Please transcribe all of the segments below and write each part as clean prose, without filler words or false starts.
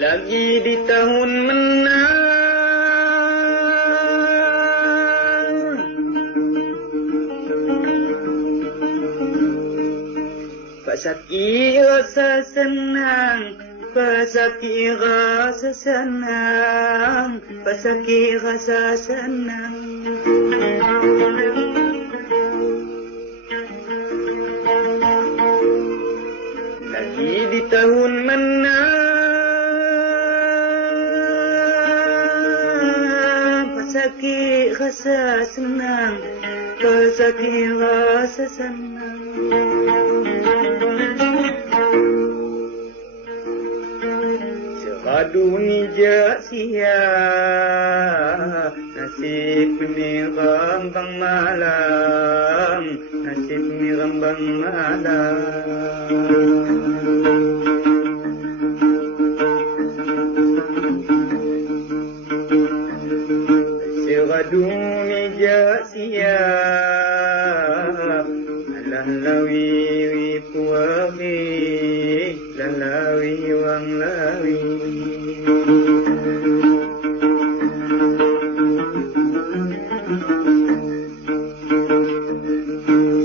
Lagi di tahun menang, Pak Saki rasa senang, Pak Saki rasa senang, Pak Saki rasa senang. Lagi di tahun menang, Pak Saki rasa senang, Pak Saki rasa senang. Seradu jak sia, nasib ni rambang malam, nasib ni rambang malam. Seradu ni jak sia, alah lawi puawi, lalawi wang lawi.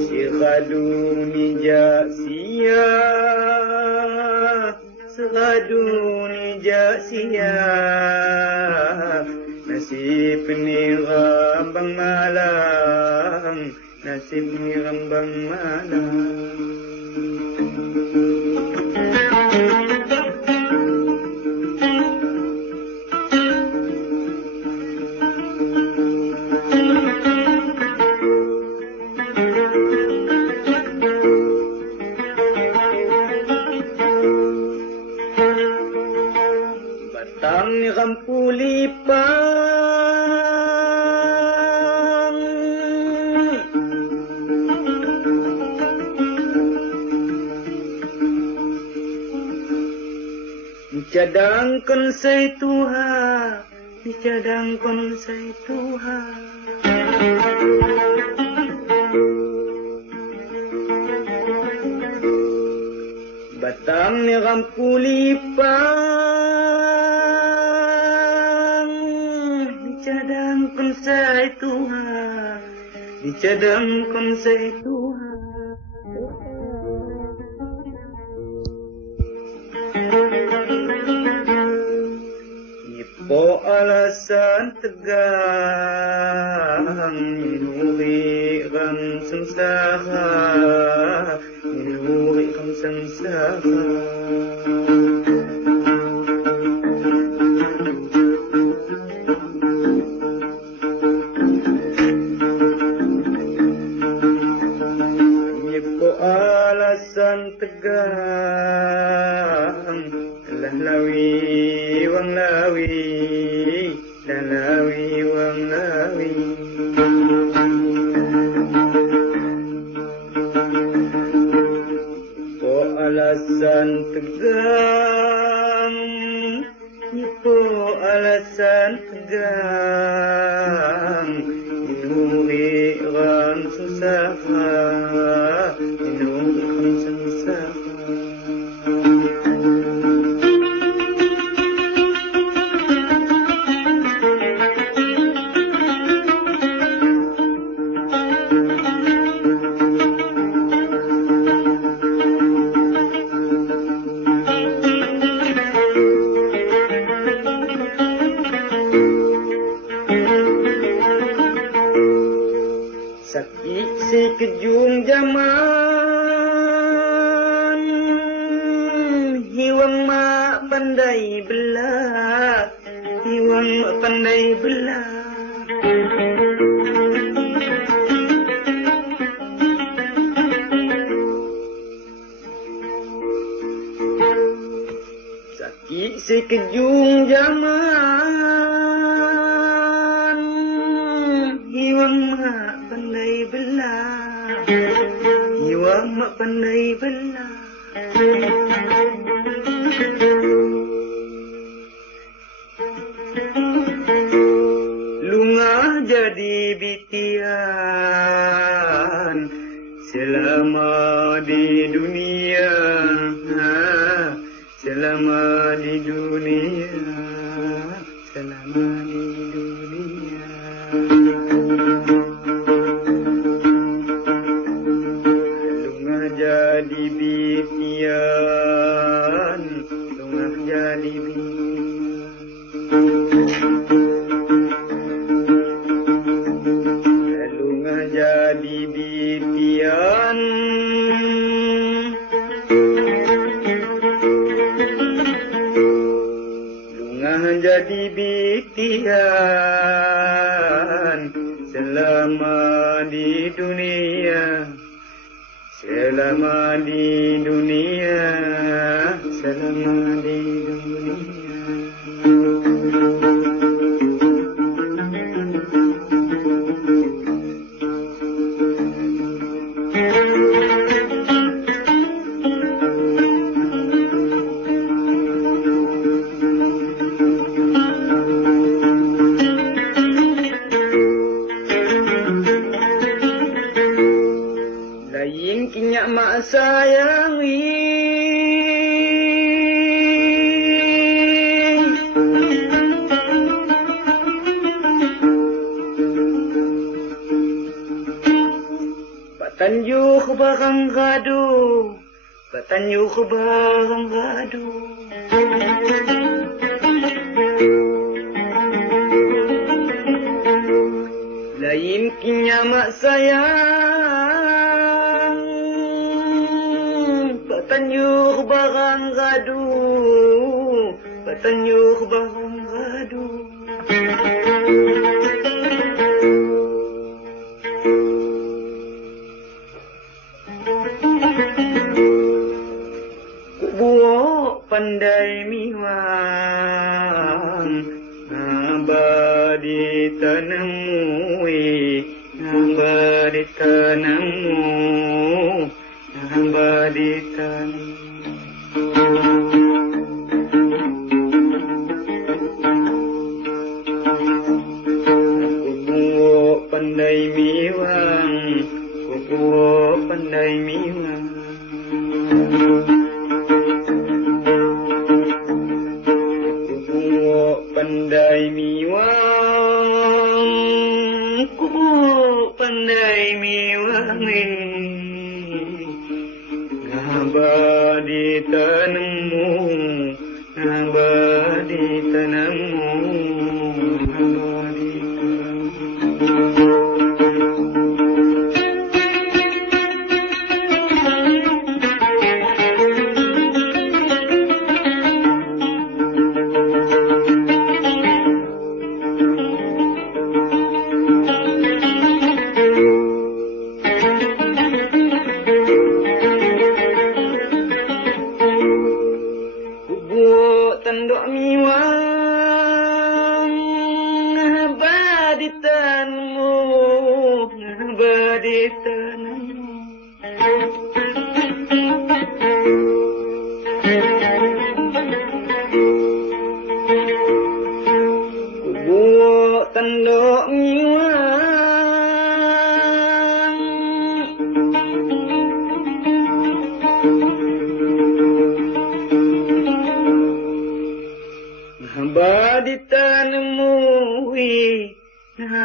Seradu ni jak sia, seradu ni jak sia, nasib ni rambang malam, nasib ni rambang malam. Batang ni rampulipang, dicadangkan say Tuhan, dicadangkan say Tuhan. Batang ni rampulipang, dicadangkan say Tuhan, dicadangkan say Tuhan. Po alasan tegang, inuri ram sengsara, inuri ram sengsara. saka. Nyepo alasan tegang, lawi wang lawi, lawi wang lawi. Po alasan tegang, po alasan tegang, inuri ram susah, inuri ram susah. Sakit si kejung zaman, hiwang mak pandai belah, hiwang mak pandai belah. Sakit si kejung zaman, hiwang mak pandai belah, hiwang mak pandai belah. Lungah jadi bitian selama di dunia, selama di dunia, selama di dunia. Lungah jadi bitian, lungah jadi bitian. Lungah jadi bitian, lungah jadi bitian selama di dunia, selama di dunia, selama di dunia. Lain kinyak mak sayangi, Batanjuh barang gaduh, Batanjuh barang gaduh. Lain kinyak mak sayang, Batanjuh barang gaduh, Batanjuh barang gaduh. Kubuo pandai miwang, abadi tanamui, abadi tanamu, abadi tanamu. Kubuo pandai miwang, kubuo pandai miwang. Pandai miwang, ku pandai miwang, abadi tanammu, abadi tanammu, abadi tanammu.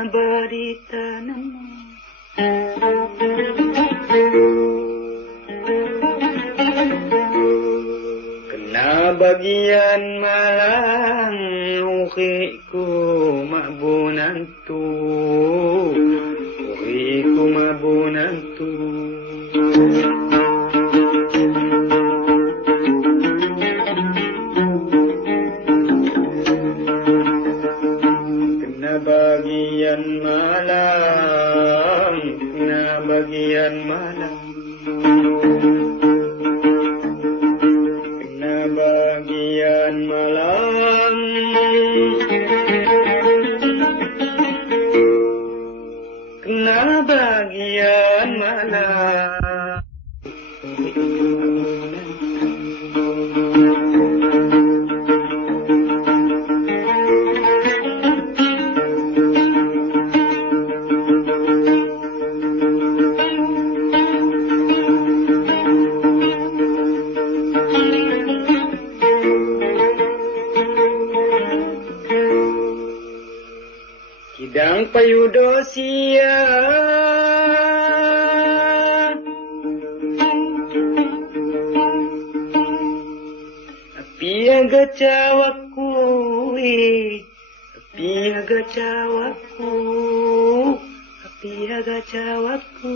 bari tanam. Kena bagian malang ukiku mabunantu, ukiku mabunantu. Bagian malam, na bagian malam, na bagian malam, na bagian malam. Kidang payudosia api aga cawaku, api aga cawaku, api aga cawaku.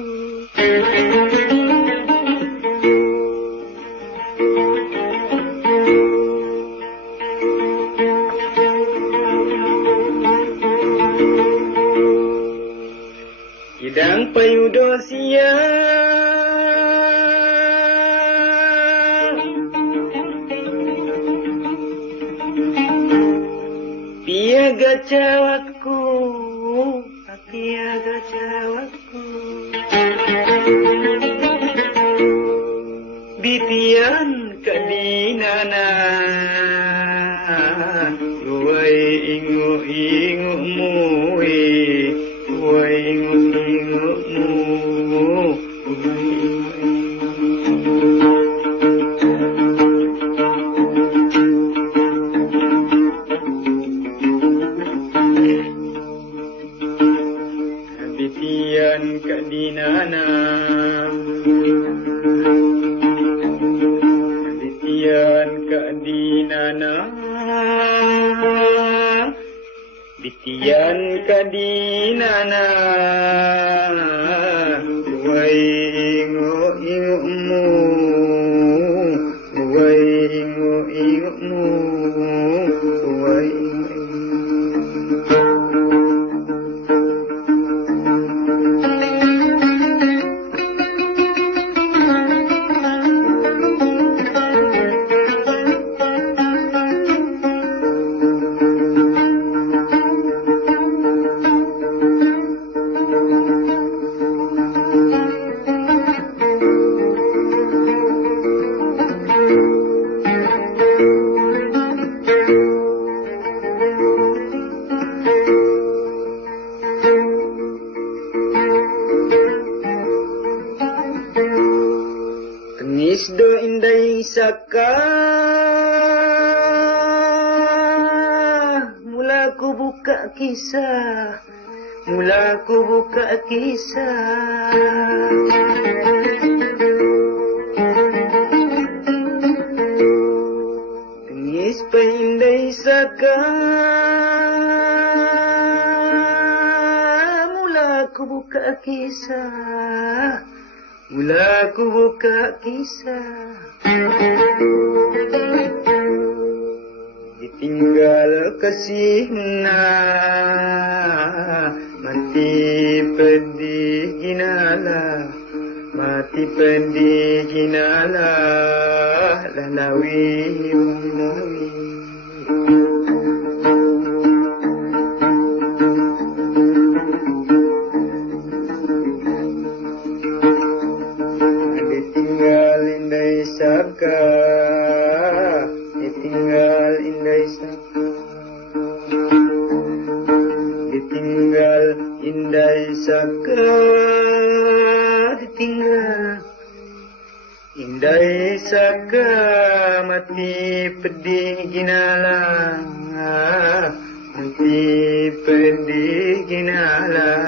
Kidang payudosia piaga cawaku, piaga cawaku. Bitian kadinana luai ingu mui, luai ingu mu. Bitian kadinana, bitian kadinana, bitian kadinana, luai ingu mu, luai ingu mu, luai Nisdo indai saka, mula ku buka kisah, mula ku buka kisah. Nis pa indai saka, mula ku buka kisah, mula ku buka kisah. Ditinggal kasihna, mati pedih ginala, mati pedih ginala, lalawi lalawi. Saka, ditinggal indai saka, ditinggal indai saka, ditinggal indai saka, mati pedih ginala, Nanti pedih ginalah.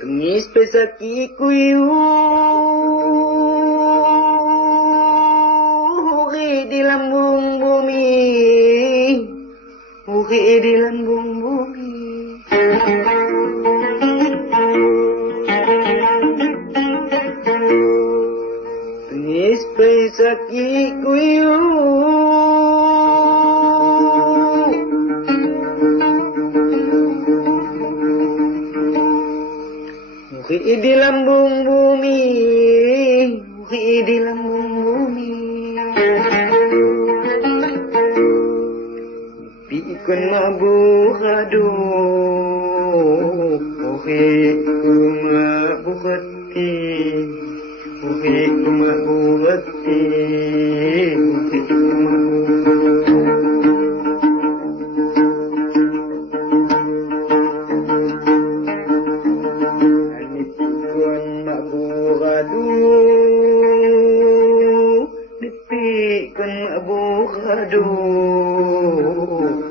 Tengis pesaki kuyu uri di lambung bumi, uri di lambung bumi. Tengis pesaki kuyu uri di lambung bumi, uri di lambung bumi. Pikun mabuk aduh, uri ku mabuk hati, uri ku mabuk hati, uri ku mabuk. Dipikun mabuk aduh,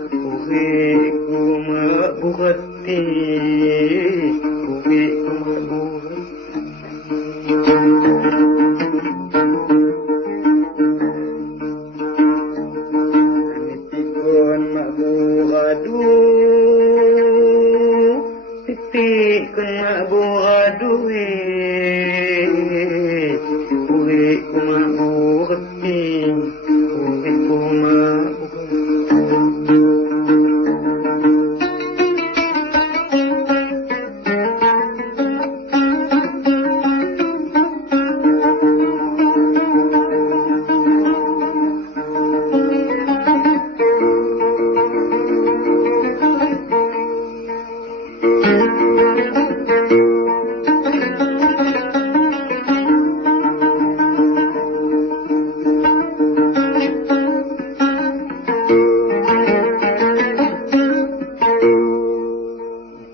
uri ku mabuk hati, uri ku mabuk hati. Dipikun mabuk aduh, dipikun mabuk aduh, uri ku mabuk hati, uri ku mabuk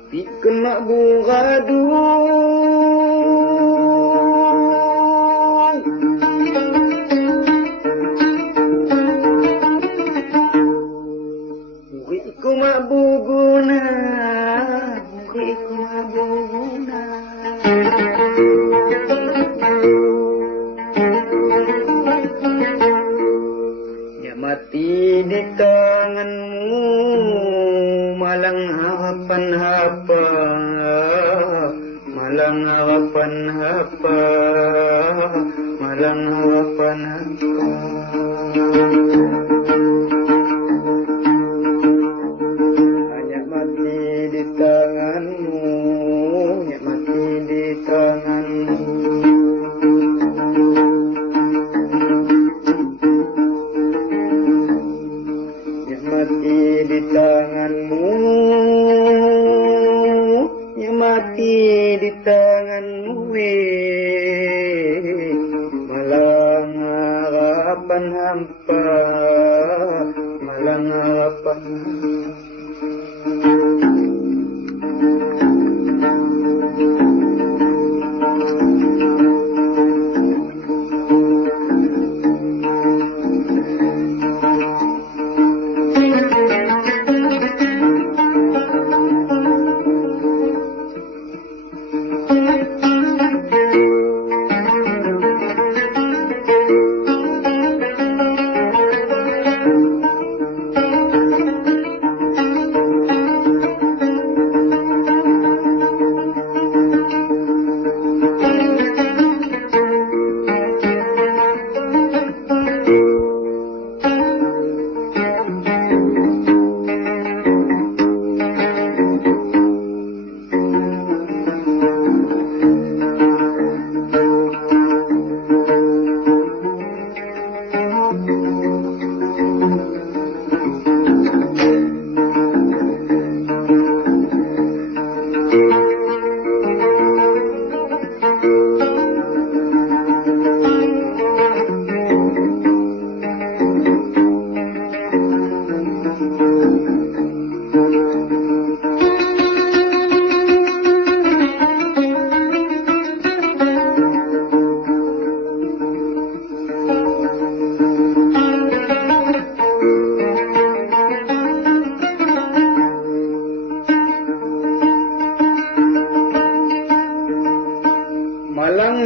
Pikun mabuk aduh, uri ku mabuk guna, uri ku mabuk guna. Ya mati di tanganmu, malang harapan apa, malang harapan apa, malang harapan apa. Hanya mati di tanganmu, hanya mati di tanganmu. Mati di tanganmu, ya mati di tanganmu, malang harapan hampa, malang harapan hampa. Malang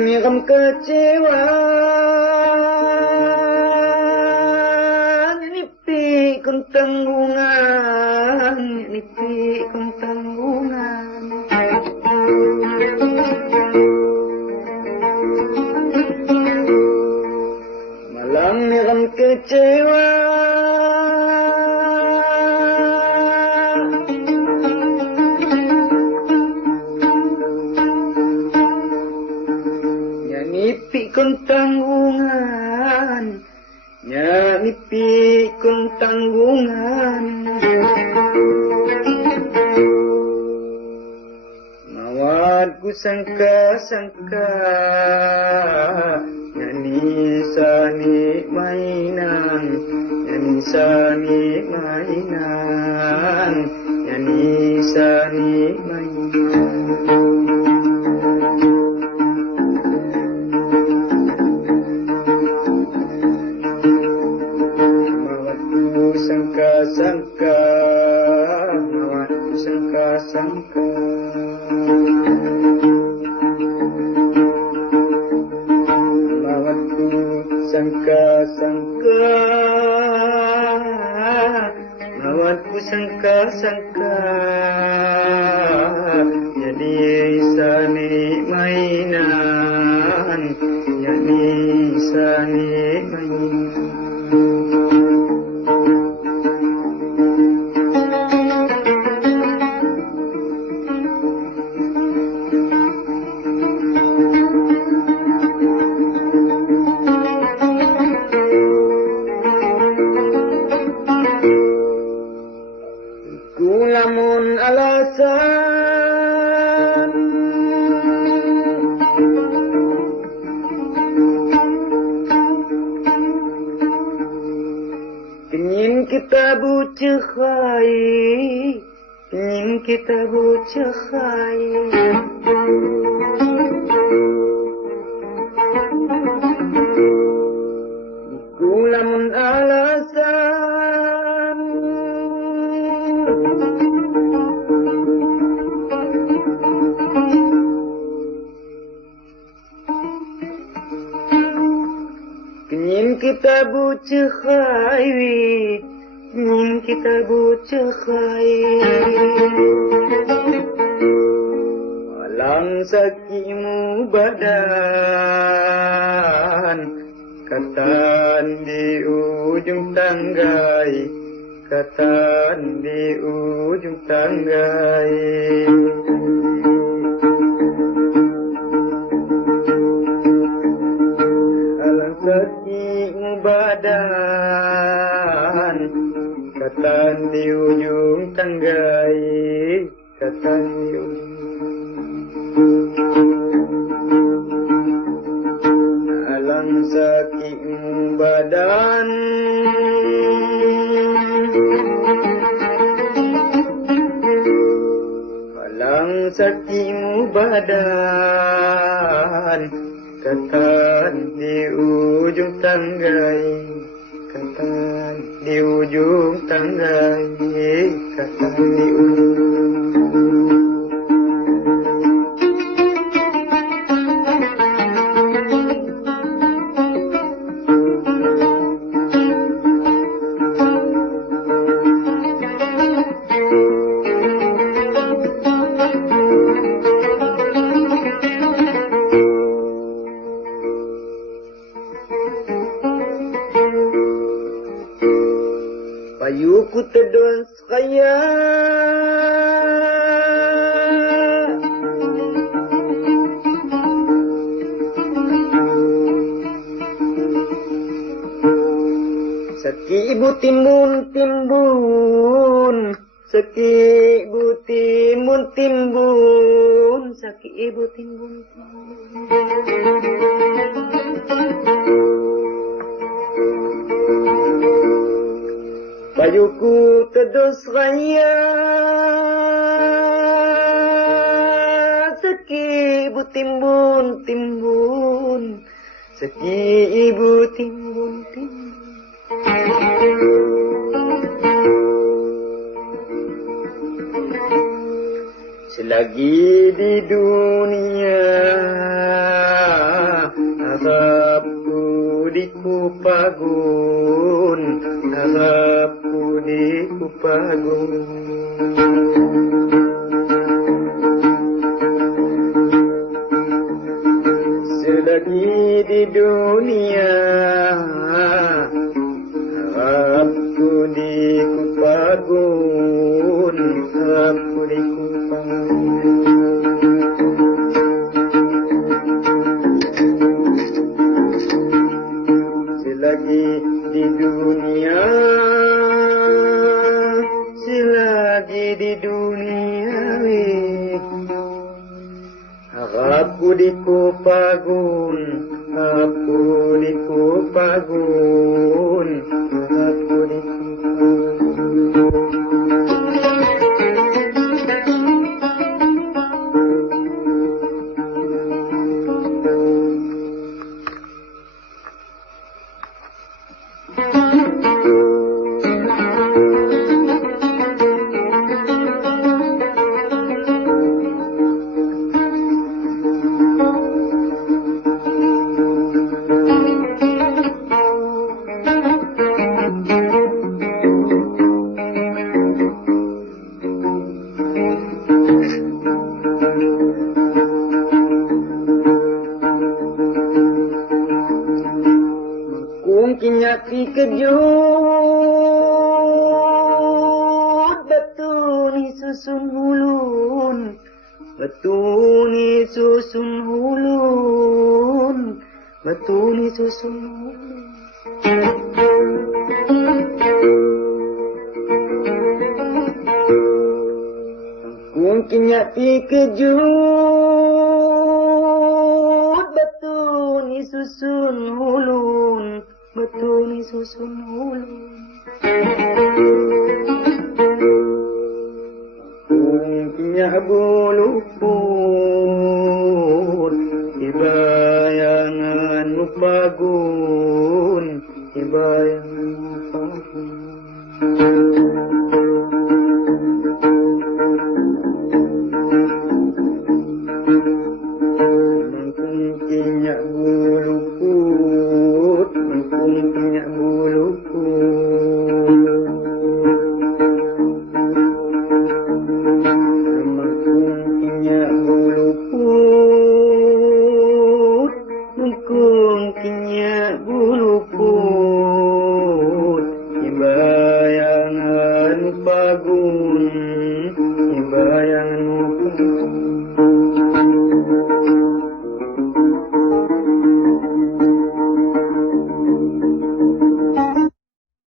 niram kecewa nipi kun tanggungan nipi kun tanggungan malang niram kecewa pikun tanggungan nyanyi pikun tanggungan mawat ku sangka-sangka nyanyi sani mainan nyanyi sani mainan nyanyi sani mainan sangka mawat sangka mawatku sangka mawatku sangka jadi sani mainan jadi sani mainan lamun alasan ingin kita bucehai ingin kita bucehai lamun alasan ingin kita bucehai ingin kita bucehai malang sakimu badan katan di ujung tanggai katan di ujung tanggai alang sakimu badan katan di ujung tanggai katan di ujung alang sakimu badan alang sakimu badan katan di ujung tanggai katan di ujung tanggai katan di ujung payuku tedon sekaya saki ibu timbun saki ibu timbun saki ibu timbun Bayuku terus raya seki ibu timbun seki ibu timbun selagi di dunia harapku dikupagun harapku dikupagun selagi di dunia harapku dikupagun harapku dikupagun selagi di dunia selagi di dunia harapku dikupagun harapku dikupagun harapku dikupagun Kinyaki kejut betuni susun hulun betuni susun hulun betuni susun hulun mungkin nyati kejut betuni susun hulun betuni susun